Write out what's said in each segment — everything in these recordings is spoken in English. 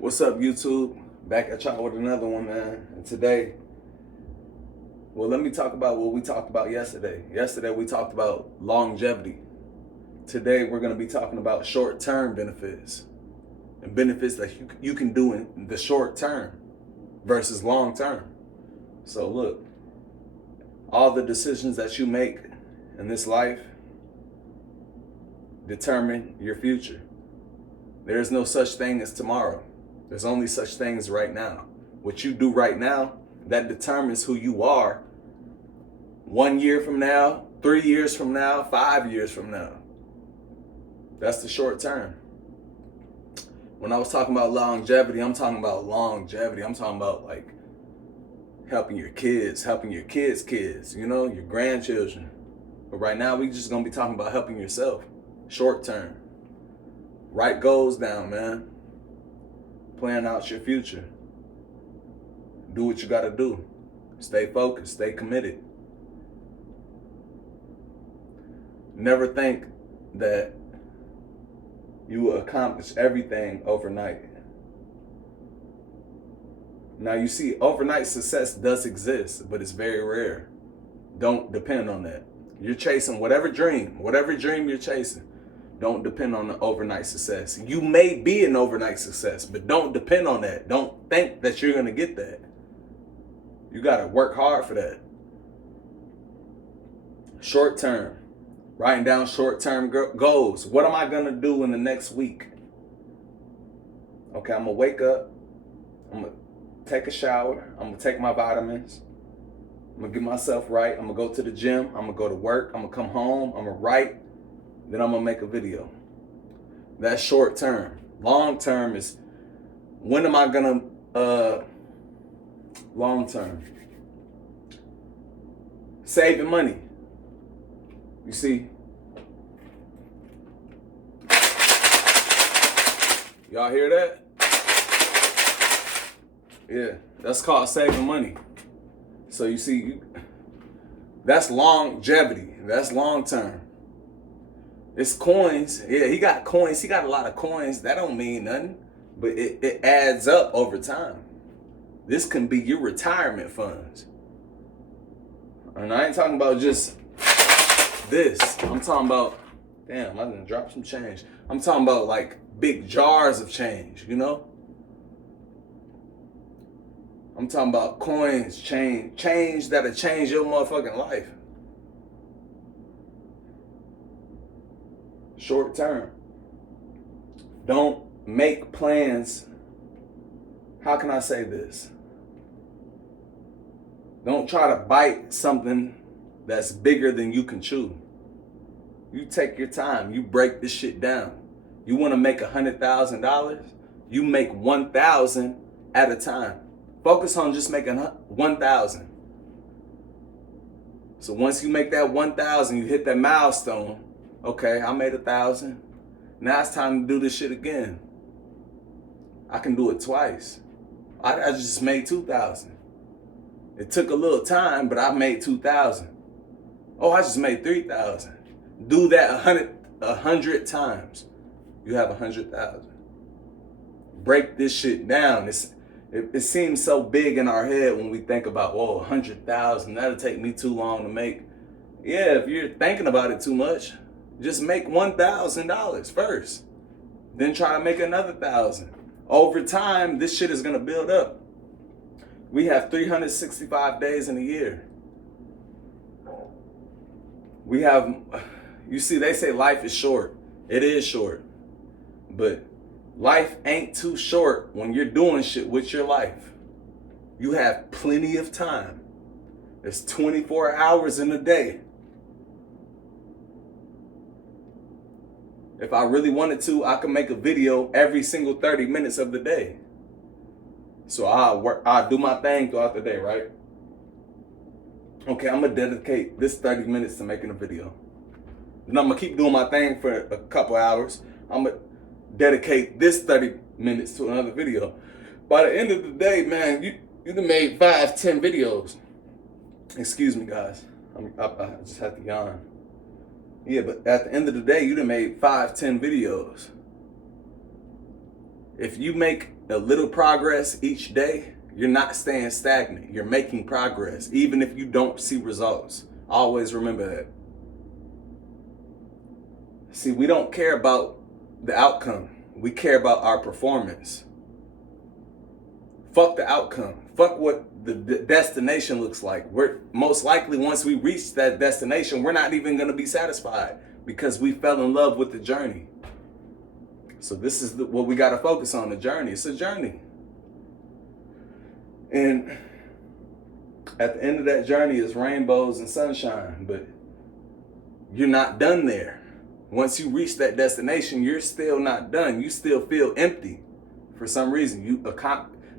What's up, YouTube? Back at y'all with another one, man. And today, let me talk about what we talked about yesterday. Yesterday, we talked about longevity. Today, we're going to be talking about short-term benefits and benefits that you can do in the short term versus long term. So, look, all the decisions that you make in this life determine your future. There is no such thing as tomorrow. There's only such thing as right now. What you do right now, that determines who you are 1 year from now, 3 years from now, 5 years from now. That's the short term. When I was talking about longevity, I'm talking about like helping your kids' kids, your grandchildren. But right now, we just gonna be talking about helping yourself, short term. Write goals down, man. Plan out your future. Do what you gotta do. Stay focused, stay committed. Never think that you will accomplish everything overnight. Now you see, overnight success does exist, but it's very rare. Don't depend on that. You're chasing whatever dream you're chasing. Don't depend on the overnight success. You may be an overnight success, but don't depend on that. Don't think that you're gonna get that. You gotta work hard for that. Short term. Writing down short-term goals. What am I gonna do in the next week? Okay, I'm gonna wake up. I'm gonna take a shower. I'm gonna take my vitamins. I'm gonna get myself right. I'm gonna go to the gym. I'm gonna go to work. I'm gonna come home. I'm gonna write. Then I'm gonna make a video. That's short term. Long term is, when am I gonna, long term. Saving money. You see? Y'all hear that? Yeah, that's called saving money. So you see, that's longevity. That's long term. It's coins. Yeah, he got coins. He got a lot of coins. That don't mean nothing, but it adds up over time. This can be your retirement funds. And I ain't talking about just this. I'm talking about, damn, I done dropped some change. I'm talking about like big jars of change, I'm talking about coins, change that'll change your motherfucking life. Short term. Don't make plans. How can I say this? Don't try to bite something that's bigger than you can chew. You take your time. You break this shit down. You want to make $100,000? You make 1,000 at a time. Focus on just making 1,000. So once you make that 1,000, you hit that milestone. Okay, I made 1,000. Now it's time to do this shit again. I can do it twice. I just made 2,000. It took a little time, but I made 2,000. Oh, I just made 3,000. Do that 100 times. You have 100,000. Break this shit down. It seems so big in our head when we think about, 100,000. That'll take me too long to make. Yeah, if you're thinking about it too much, just make $1,000 first. Then try to make another 1,000. Over time, this shit is gonna build up. We have 365 days in a year. We have, you see, they say life is short. It is short. But life ain't too short when you're doing shit with your life. You have plenty of time. There's 24 hours in a day. If I really wanted to, I could make a video every single 30 minutes of the day. So I'll do my thing throughout the day, right? Okay, I'm gonna dedicate this 30 minutes to making a video. Then I'm gonna keep doing my thing for a couple hours. I'm gonna dedicate this 30 minutes to another video. By the end of the day, man, you done made 5, 10 videos. Excuse me, guys. I just had to yawn. Yeah, but at the end of the day, you done made 5, 10 videos. If you make a little progress each day, you're not staying stagnant. You're making progress, even if you don't see results. Always remember that. See, we don't care about the outcome. We care about our performance. Fuck the outcome. Fuck what the destination looks like. We're most likely, once we reach that destination, we're not even going to be satisfied because we fell in love with the journey. So this is what we got to focus on, the journey. It's a journey. And at the end of that journey is rainbows and sunshine, but you're not done there. Once you reach that destination, you're still not done. You still feel empty for some reason.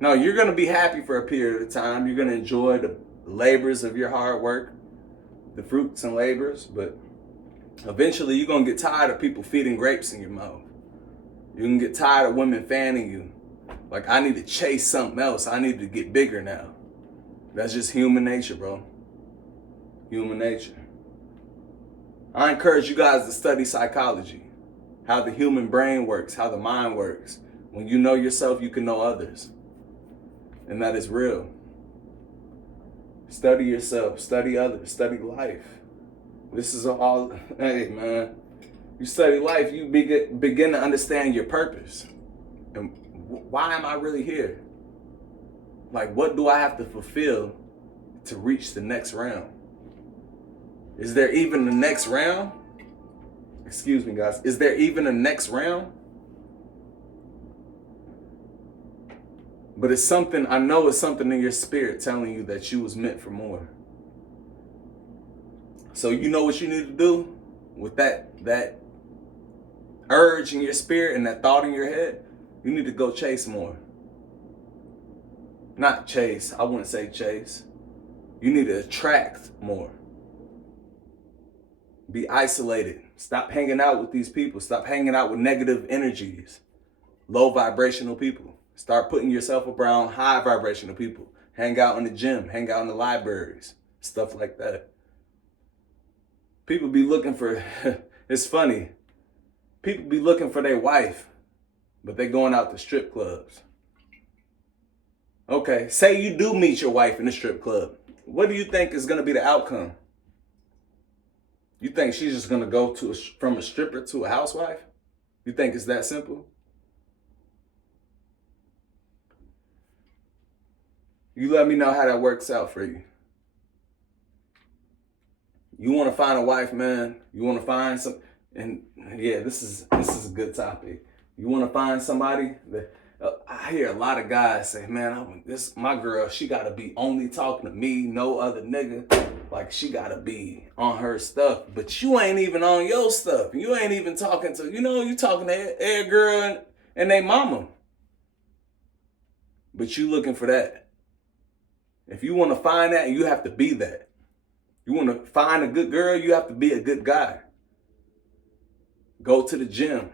No, you're going to be happy for a period of time. You're going to enjoy the labors of your hard work, the fruits and labors, but eventually you're going to get tired of people feeding grapes in your mouth. You're going to get tired of women fanning you. Like, I need to chase something else. I need to get bigger now. That's just human nature, bro. Human nature. I encourage you guys to study psychology, how the human brain works, how the mind works. When you know yourself, you can know others. And that is real. Study yourself, study others, study life. This is all, hey man, you study life, you begin to understand your purpose. And why am I really here? Like, what do I have to fulfill to reach the next round? Is there even the next round? Excuse me, guys. Is there even a next round? But it's something, I know it's something in your spirit telling you that you was meant for more. So you know what you need to do with that urge in your spirit and that thought in your head? You need to go chase more. Not chase, I wouldn't say chase. You need to attract more. Be isolated. Stop hanging out with these people. Stop hanging out with negative energies, low vibrational people. Start putting yourself around high vibrational people. Hang out in the gym, hang out in the libraries, stuff like that. People be looking for, it's funny, people be looking for their wife, but they going out to strip clubs. Okay, say you do meet your wife in the strip club. What do you think is going to be the outcome? You think she's just going to go from a stripper to a housewife? You think it's that simple? You let me know how that works out for you. You want to find a wife, man. You want to find some, and yeah, this is a good topic. You want to find somebody that, I hear a lot of guys say, man, my girl, she got to be only talking to me, no other nigga. Like, she got to be on her stuff. But you ain't even on your stuff. You ain't even talking to, you talking to every girl and they mama. But you looking for that. If you want to find that, you have to be that. You want to find a good girl, you have to be a good guy. Go to the gym.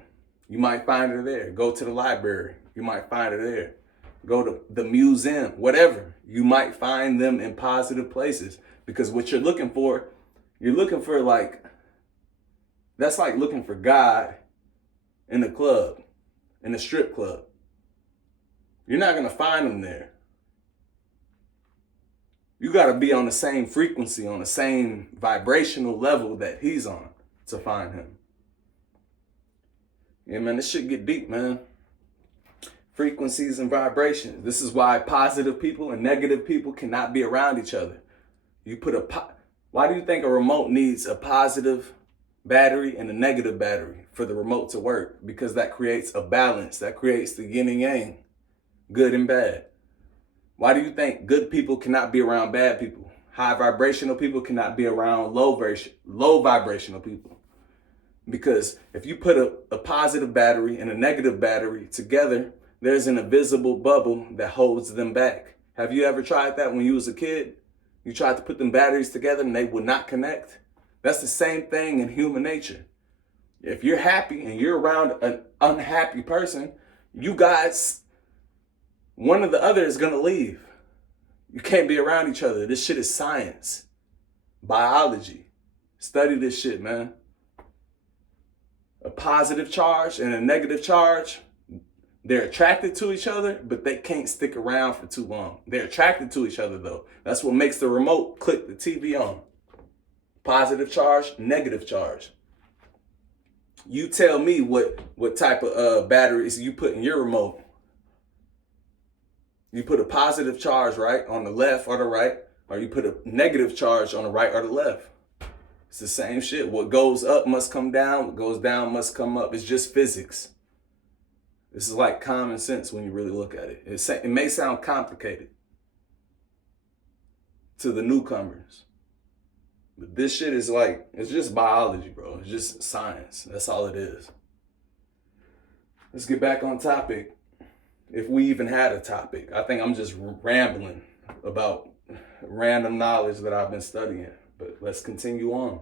You might find her there. Go to the library. You might find her there. Go to the museum, whatever. You might find them in positive places. Because what you're looking for like, that's like looking for God in a club, in a strip club. You're not going to find him there. You got to be on the same frequency, on the same vibrational level that he's on to find him. Yeah, man, this shit get deep, man. Frequencies and vibrations. This is why positive people and negative people cannot be around each other. Why do you think a remote needs a positive battery and a negative battery for the remote to work? Because that creates a balance. That creates the yin and yang, good and bad. Why do you think good people cannot be around bad people? High vibrational people cannot be around low vibrational people. Because if you put a positive battery and a negative battery together, there's an invisible bubble that holds them back. Have you ever tried that when you was a kid? You tried to put them batteries together and they would not connect. That's the same thing in human nature. If you're happy and you're around an unhappy person, you guys, one or the other is going to leave. You can't be around each other. This shit is science, biology. Study this shit, man. A positive charge and a negative charge, They're attracted to each other, but they can't stick around for too long. They're attracted to each other though. That's what makes the remote click the TV on. Positive charge, negative charge. You tell me what type of batteries you put in your remote. You put a positive charge, right, on the left or the right, or you put a negative charge on the right or the left. It's the same shit. What goes up must come down. What goes down must come up. It's just physics. This is like common sense when you really look at it. It may sound complicated to the newcomers, but this shit is like, it's just biology, bro. It's just science. That's all it is. Let's get back on topic. If we even had a topic. I think I'm just rambling about random knowledge that I've been studying. But let's continue on.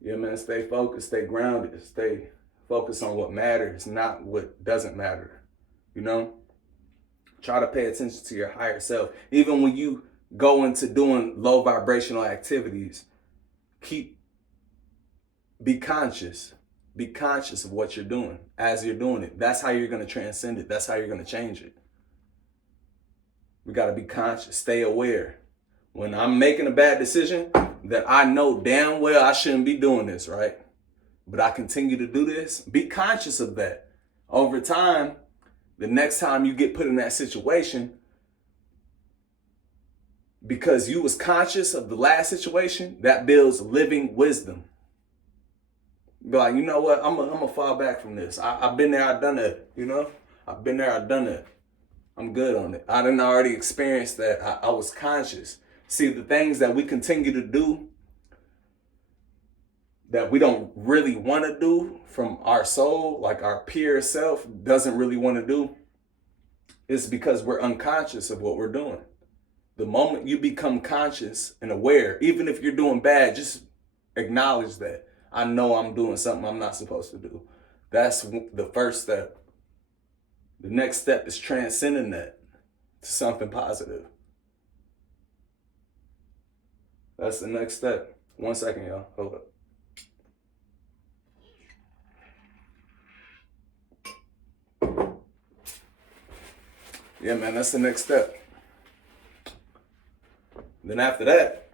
Yeah, man, stay focused, stay grounded, stay focused on what matters, not what doesn't matter. You know? Try to pay attention to your higher self. Even when you go into doing low vibrational activities, be conscious. Be conscious of what you're doing as you're doing it. That's how you're going to transcend it. That's how you're going to change it. We got to be conscious, stay aware. When I'm making a bad decision that I know damn well I shouldn't be doing this, right? But I continue to do this, be conscious of that. Over time, the next time you get put in that situation, because you was conscious of the last situation, that builds living wisdom. Be like, you know what? I'm gonna fall back from this. I've been there, I've done it. You know, I've been there, I've done it. I'm good on it. I didn't already experience that. I was conscious. See, the things that we continue to do that we don't really want to do from our soul, like our pure self doesn't really want to do, is because we're unconscious of what we're doing. The moment you become conscious and aware, even if you're doing bad, just acknowledge that. I know I'm doing something I'm not supposed to do. That's the first step. The next step is transcending that to something positive. That's the next step. 1 second, y'all. Hold up. Yeah, man, that's the next step. Then after that,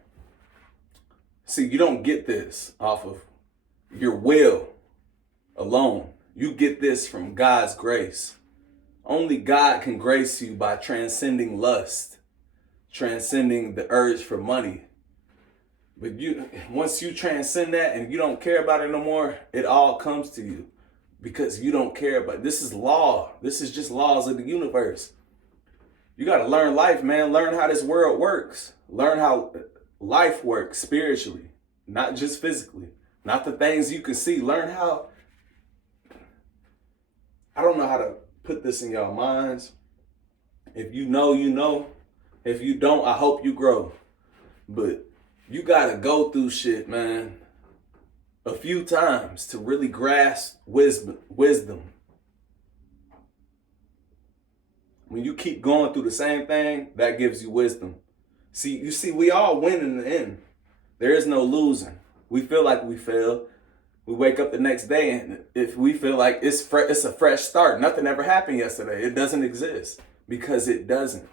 see, you don't get this off of your will alone. You get this from God's grace. Only God can grace you by transcending lust, transcending the urge for money. But once you transcend that and you don't care about it no more, it all comes to you because you don't care about it. This is law. This is just laws of the universe. You got to learn life, man. Learn how this world works. Learn how life works spiritually, not just physically. Not the things you can see. Learn how, I don't know how to put this in y'all minds. If you know, you know. If you don't, I hope you grow. But you gotta go through shit, man, a few times to really grasp wisdom. When you keep going through the same thing, that gives you wisdom. See, we all win in the end. There is no losing. We feel like we failed. We wake up the next day and if we feel like it's a fresh start. Nothing ever happened yesterday. It doesn't exist because it doesn't.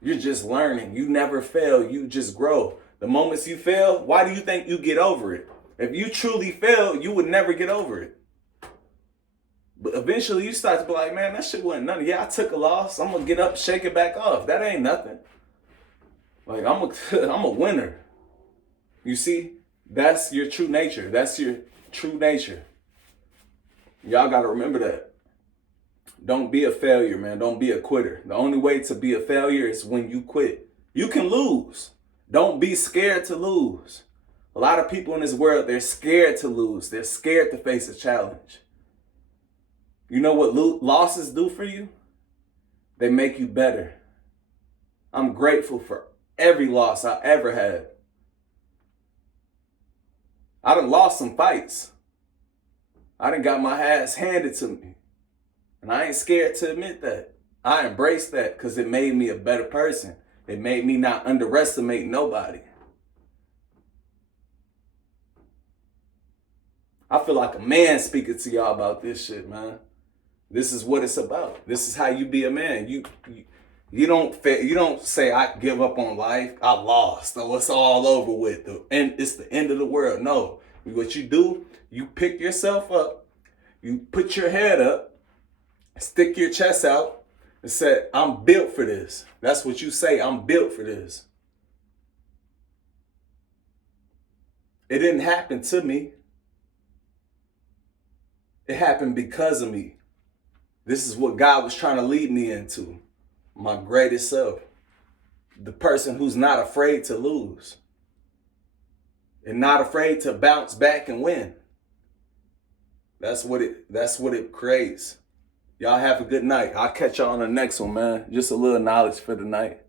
You're just learning. You never fail. You just grow. The moments you fail, why do you think you get over it? If you truly fail, you would never get over it. But eventually you start to be like, man, that shit wasn't nothing. Yeah, I took a loss. I'm going to get up, shake it back off. That ain't nothing. Like, I'm a winner. You see? That's your true nature. That's your true nature. Y'all got to remember that. Don't be a failure, man. Don't be a quitter. The only way to be a failure is when you quit. You can lose. Don't be scared to lose. A lot of people in this world, they're scared to lose. They're scared to face a challenge. You know what losses do for you? They make you better. I'm grateful for every loss I ever had. I done lost some fights. I done got my ass handed to me. And I ain't scared to admit that. I embrace that because it made me a better person. It made me not underestimate nobody. I feel like a man speaking to y'all about this shit, man. This is what it's about. This is how you be a man. You don't say I give up on life. I lost. Or it's all over with. And it's the end of the world. No. What you do, you pick yourself up, you put your head up, stick your chest out, and say, I'm built for this. That's what you say. I'm built for this. It didn't happen to me. It happened because of me. This is what God was trying to lead me into. My greatest self. The person who's not afraid to lose. And not afraid to bounce back and win. That's what it creates. Y'all have a good night. I'll catch y'all on the next one, man. Just a little knowledge for the night.